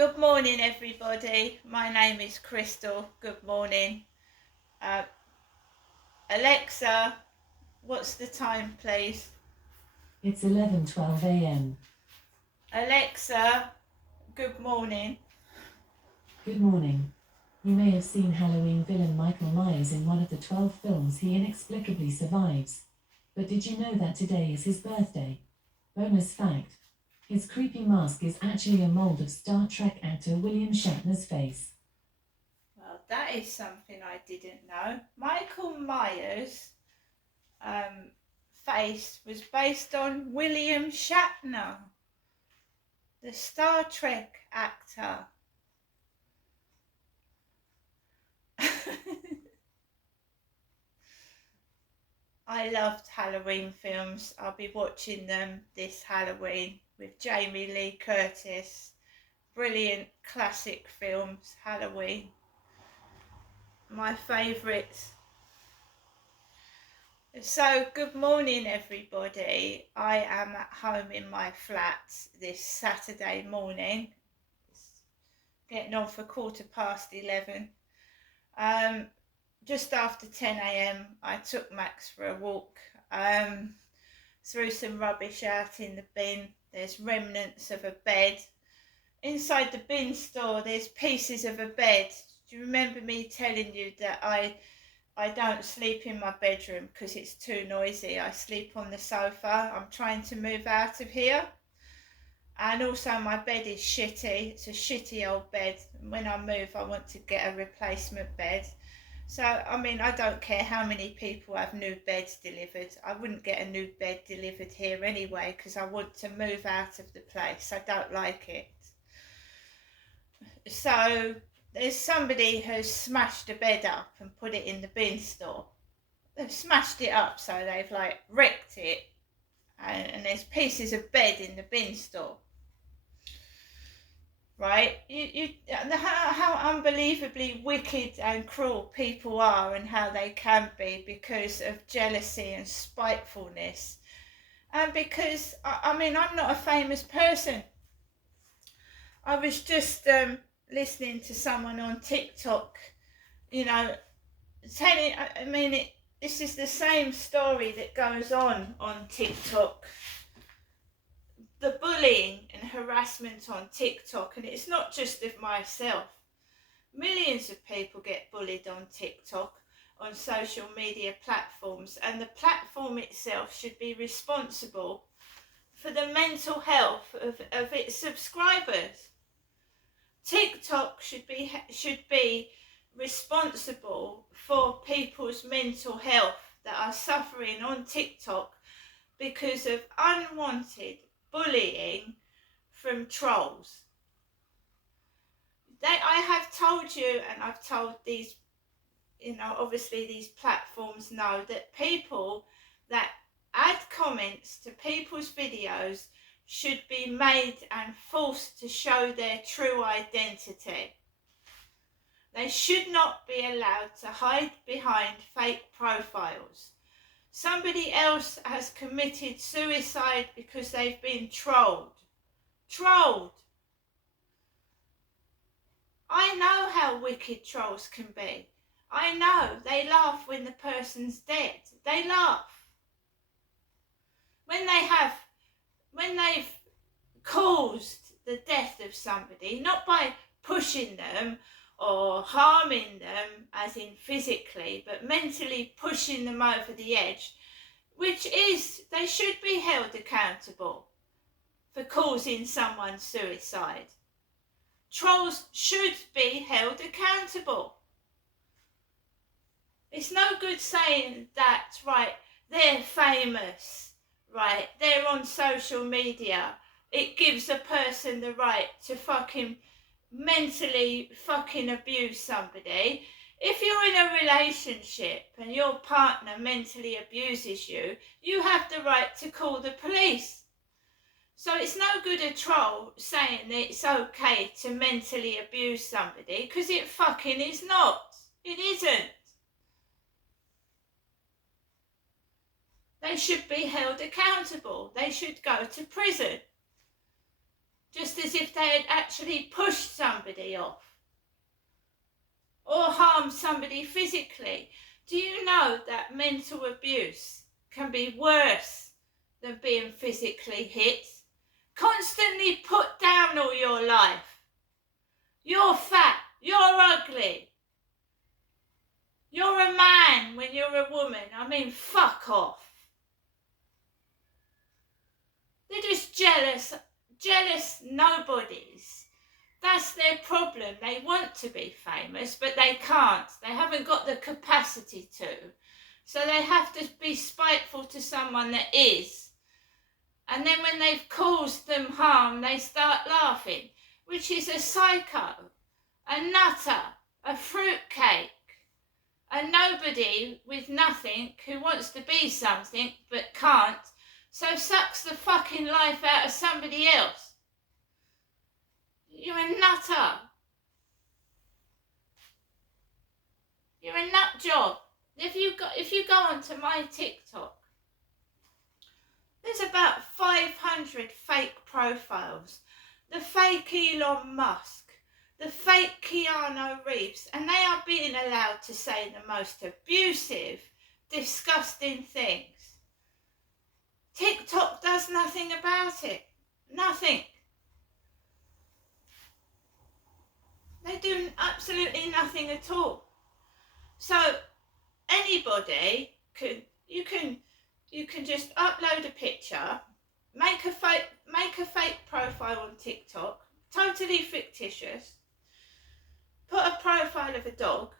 Good morning, everybody. My name is Crystal. Good morning. Alexa, what's the time, please? It's 11:12 a.m. Alexa, good morning. Good morning. You may have seen Halloween villain Michael Myers in one of the 12 films he inexplicably survives. But did you know that today is his birthday? Bonus fact. His creepy mask is actually a mold of Star Trek actor William Shatner's face. Well, that is something I didn't know. Michael Myers' face was based on William Shatner, the Star Trek actor. I loved Halloween films. I'll be watching them this Halloween with Jamie Lee Curtis. Brilliant classic films, Halloween. My favourites. So, good morning, everybody. I am at home in my flat this Saturday morning. It's getting on for 11:15. Just after 10 a.m., I took Max for a walk. Threw some rubbish out in the bin. There's remnants of a bed. Inside the bin store, there's pieces of a bed. Do you remember me telling you that I don't sleep in my bedroom because it's too noisy? I sleep on the sofa. I'm trying to move out of here. And also my bed is shitty. It's a shitty old bed. When I move, I want to get a replacement bed. So, I mean, I don't care how many people have new beds delivered. I wouldn't get a new bed delivered here anyway because I want to move out of the place. I don't like it. So, there's somebody who's smashed a bed up and put it in the bin store. They've smashed it up, so they've like wrecked it. And there's pieces of bed in the bin store. Right? How unbelievably wicked and cruel people are and how they can be because of jealousy and spitefulness. And because, I mean, I'm not a famous person. I was just listening to someone on TikTok, you know, telling, I mean, this is the same story that goes on TikTok. The bullying and harassment on TikTok, and it's not just of myself. Millions of people get bullied on TikTok, on social media platforms, and the platform itself should be responsible for the mental health of its subscribers. TikTok should be responsible for people's mental health that are suffering on TikTok because of unwanted bullying from trolls. I have told you, and I've told these, obviously these platforms know that people that add comments to people's videos should be made and forced to show their true identity. They should not be allowed to hide behind fake profiles. Somebody else has committed suicide because they've been trolled. Trolled! I know how wicked trolls can be. I know they laugh when the person's dead. They laugh. When they've caused the death of somebody, not by pushing them or harming them as in physically, but mentally pushing them over the edge, which is, they should be held accountable for causing someone's suicide. Trolls should be held accountable. It's no good saying that, right, they're famous, right, they're on social media. It gives a person the right to fucking mentally fucking abuse somebody. If you're in a relationship and your partner mentally abuses you, you have the right to call the police. So it's no good a troll saying that it's okay to mentally abuse somebody, because it fucking is not. It isn't. They should be held accountable. They should go to prison. just as if they had actually pushed somebody off or harmed somebody physically. Do you know that mental abuse can be worse than being physically hit? Constantly put down all your life. You're fat, you're ugly, you're a man when you're a woman. I mean, fuck off. They're just jealous nobodies. That's their problem. They want to be famous, but they can't. They haven't got the capacity to. So they have to be spiteful to someone that is. And then when they've caused them harm, they start laughing, which is a psycho, a nutter, a fruitcake, a nobody with nothing who wants to be something but can't, so sucks the fucking life out of somebody else. You're a nutter. You're a nut job. If you go onto my TikTok, there's about 500 fake profiles. The fake Elon Musk, the fake Keanu Reeves, and they are being allowed to say the most abusive, disgusting things. TikTok does nothing about it. Nothing. They do absolutely nothing at all. So anybody you can just upload a picture, make a fake profile on TikTok, totally fictitious, put a profile of a dog,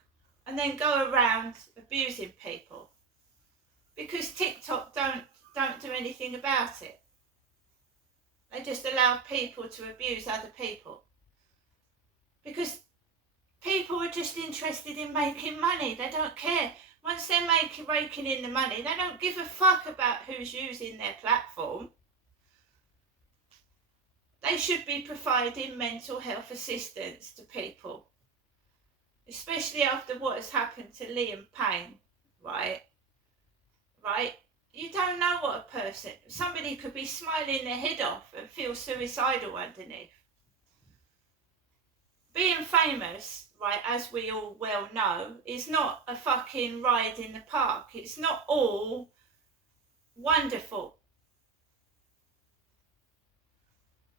and then go around abusing people. Because TikTok don't do anything about it. They just allow people to abuse other people. Because people are just interested in making money. They don't care. Once they're raking in the money, they don't give a fuck about who's using their platform. They should be providing mental health assistance to people. Especially after what has happened to Liam Payne, right? You don't know what a person, somebody could be smiling their head off and feel suicidal underneath. Being famous, right, as we all well know, is not a fucking ride in the park. It's not all wonderful.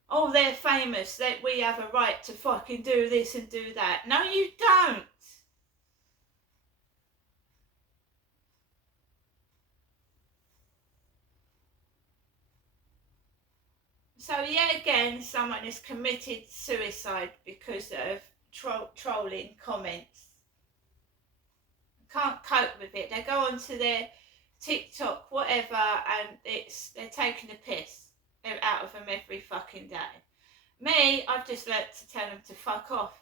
Oh, they're famous, that we have a right to fucking do this and do that. No, you don't. So yet again, someone has committed suicide because of trolling comments. Can't cope with it. They go onto their TikTok, whatever, and they're taking a piss out of them every fucking day. Me, I've just learnt to tell them to fuck off.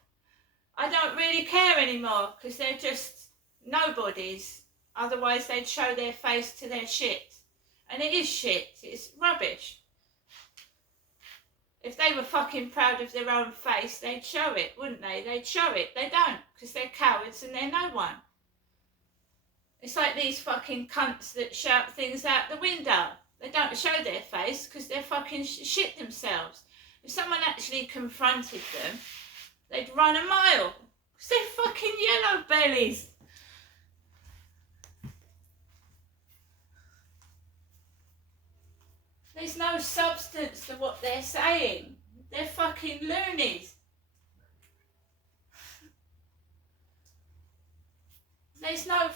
I don't really care anymore because they're just nobodies. Otherwise, they'd show their face to their shit. And it is shit. It's rubbish. If they were fucking proud of their own face, they'd show it, wouldn't they? They'd show it. They don't, because they're cowards and they're no one. It's like these fucking cunts that shout things out the window. They don't show their face because they're fucking shit themselves. If someone actually confronted them, they'd run a mile because they're fucking yellow bellies. There's no substance to what they're saying. They're fucking loonies. There's no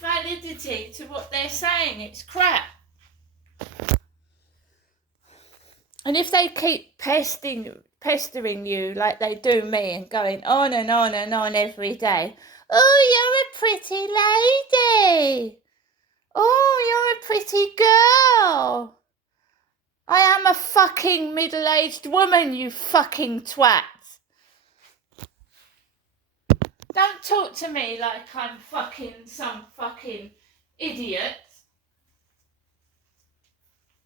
validity to what they're saying. It's crap. And if they keep pestering you like they do me and going on and on and on every day, oh, you're a pretty lady. Oh, you're a pretty girl. I am a fucking middle-aged woman, you fucking twat. Don't talk to me like I'm fucking some fucking idiot.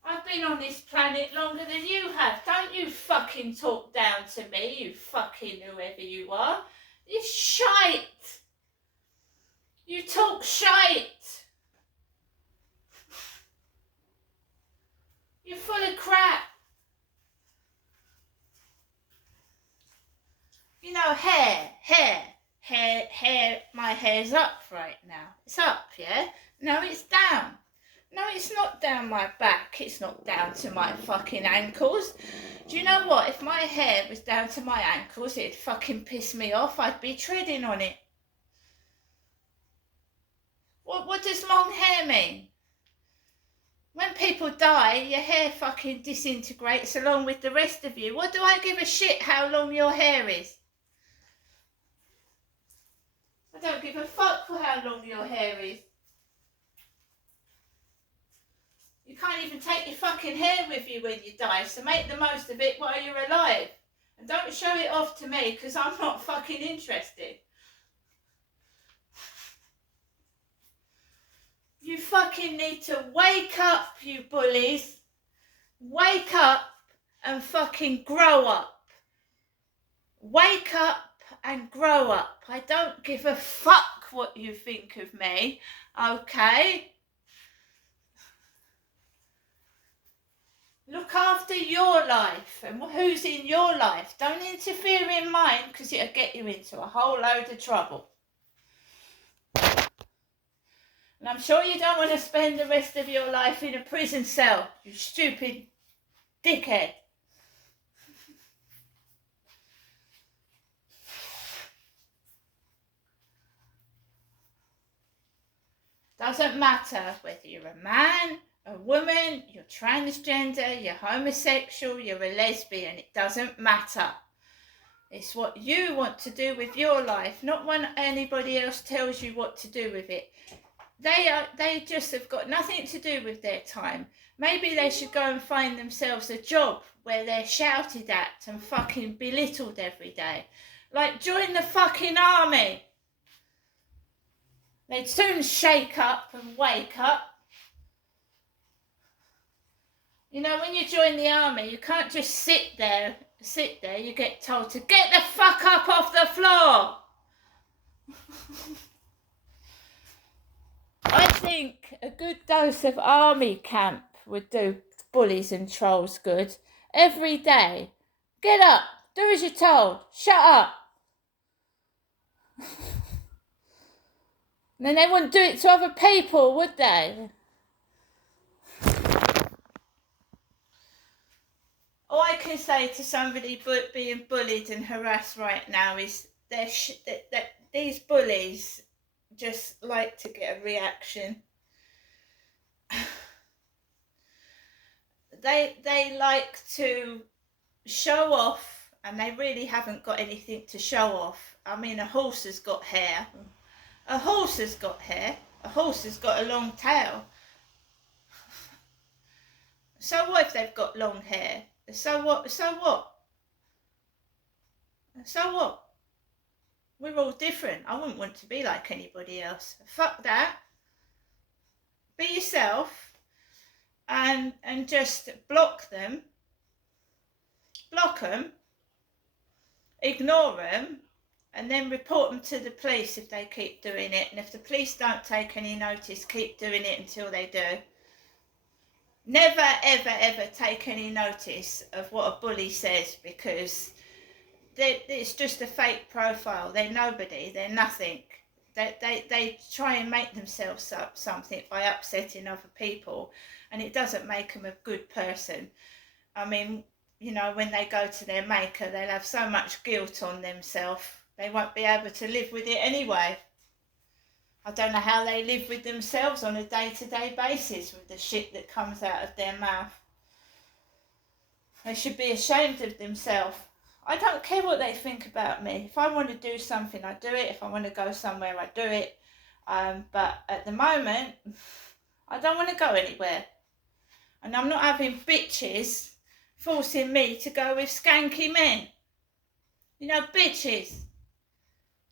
I've been on this planet longer than you have. Don't you fucking talk down to me, you fucking whoever you are. You're shite. You talk shite. You're full of crap. You know, my hair's up right now. It's up, yeah? No, it's down. No, it's not down my back. It's not down to my fucking ankles. Do you know what? If my hair was down to my ankles, it'd fucking piss me off. I'd be treading on it. What does long hair mean? When people die, your hair fucking disintegrates along with the rest of you. What do I give a shit how long your hair is? I don't give a fuck for how long your hair is. You can't even take your fucking hair with you when you die, so make the most of it while you're alive. And don't show it off to me, because I'm not fucking interested. You fucking need to wake up, you bullies. Wake up and fucking grow up. Wake up and grow up. I don't give a fuck what you think of me, okay? Look after your life and who's in your life. Don't interfere in mine, because it'll get you into a whole load of trouble. And I'm sure you don't want to spend the rest of your life in a prison cell, you stupid dickhead. Doesn't matter whether you're a man, a woman, you're transgender, you're homosexual, you're a lesbian. It doesn't matter. It's what you want to do with your life, not when anybody else tells you what to do with it. They just have got nothing to do with their time. Maybe they should go and find themselves a job where they're shouted at and fucking belittled every day. Like, join the fucking army. They'd soon shake up and wake up. You know, when you join the army, you can't just sit there. You get told to get the fuck up off the floor. I think a good dose of army camp would do bullies and trolls good. Every day. Get up. Do as you're told. Shut up. Then they wouldn't do it to other people, would they? All I can say to somebody being bullied and harassed right now is that these bullies just like to get a reaction. They like to show off, and they really haven't got anything to show off. I mean, a horse has got hair. A horse has got hair. A horse has got a long tail. So what if they've got long hair? So what? So what? So what? We're all different. I wouldn't want to be like anybody else. Fuck that. Be yourself and just block them. Block them. Ignore them. And then report them to the police if they keep doing it. And if the police don't take any notice, keep doing it until they do. Never, ever, ever take any notice of what a bully says, because it's just a fake profile. They're nobody. They're nothing. They try and make themselves up something by upsetting other people, and it doesn't make them a good person. I mean, you know, when they go to their maker, they'll have so much guilt on themselves. They won't be able to live with it anyway. I don't know how they live with themselves on a day-to-day basis with the shit that comes out of their mouth. They should be ashamed of themselves. I don't care what they think about me. If I want to do something, I do it. If I want to go somewhere, I do it. But at the moment, I don't want to go anywhere. And I'm not having bitches forcing me to go with skanky men. You know, bitches.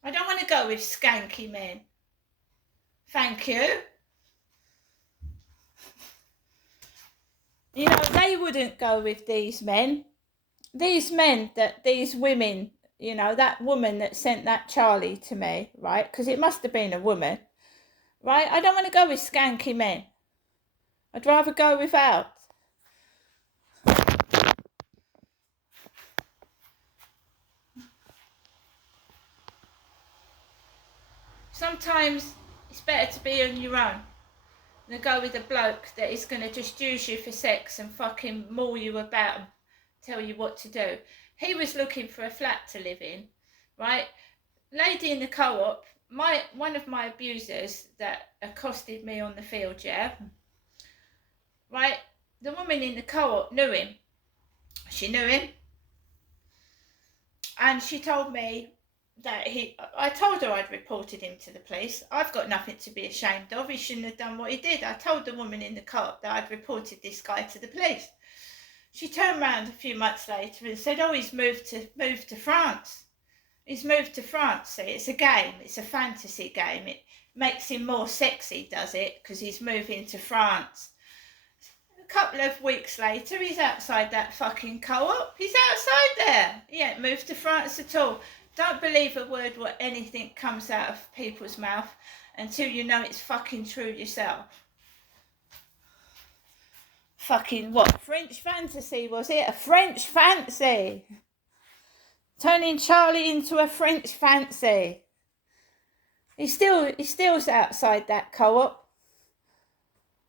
I don't want to go with skanky men. Thank you. You know, they wouldn't go with these men. These men, these women, you know, that woman that sent that Charlie to me, right? Because it must have been a woman, right? I don't want to go with skanky men. I'd rather go without. Sometimes it's better to be on your own than go with a bloke that is going to just use you for sex and fucking maul you about and tell you what to do. He was looking for a flat to live in, right? Lady in the co-op, one of my abusers that accosted me on the field, yeah, right? The woman in the co-op knew him. She knew him, and she told me that I told her I'd reported him to the police. I've got nothing to be ashamed of. He shouldn't have done what he did. I told the woman in the co-op that I'd reported this guy to the police. She turned around a few months later and said, oh, he's moved to France. He's moved to France. See, it's a game. It's a fantasy game. It makes him more sexy, does it? Because he's moving to France. A couple of weeks later, he's outside that fucking co-op. He's outside there. He ain't moved to France at all. Don't believe a word what anything comes out of people's mouth until you know it's fucking true yourself. Fucking what? French fantasy, was it? A French fancy. Turning Charlie into a French fancy. He's still outside that co-op.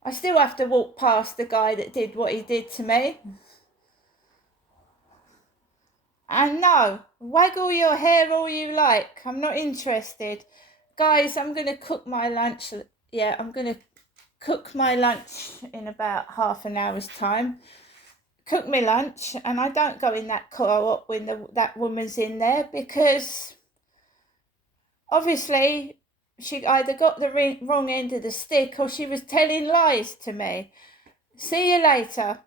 I still have to walk past the guy that did what he did to me. And no, waggle your hair all you like. I'm not interested. Guys, I'm going to cook my lunch. Yeah, I'm going to cook my lunch in about half an hour's time. Cook my lunch, and I don't go in that co-op when that woman's in there, because obviously she either got the wrong end of the stick or she was telling lies to me. See you later.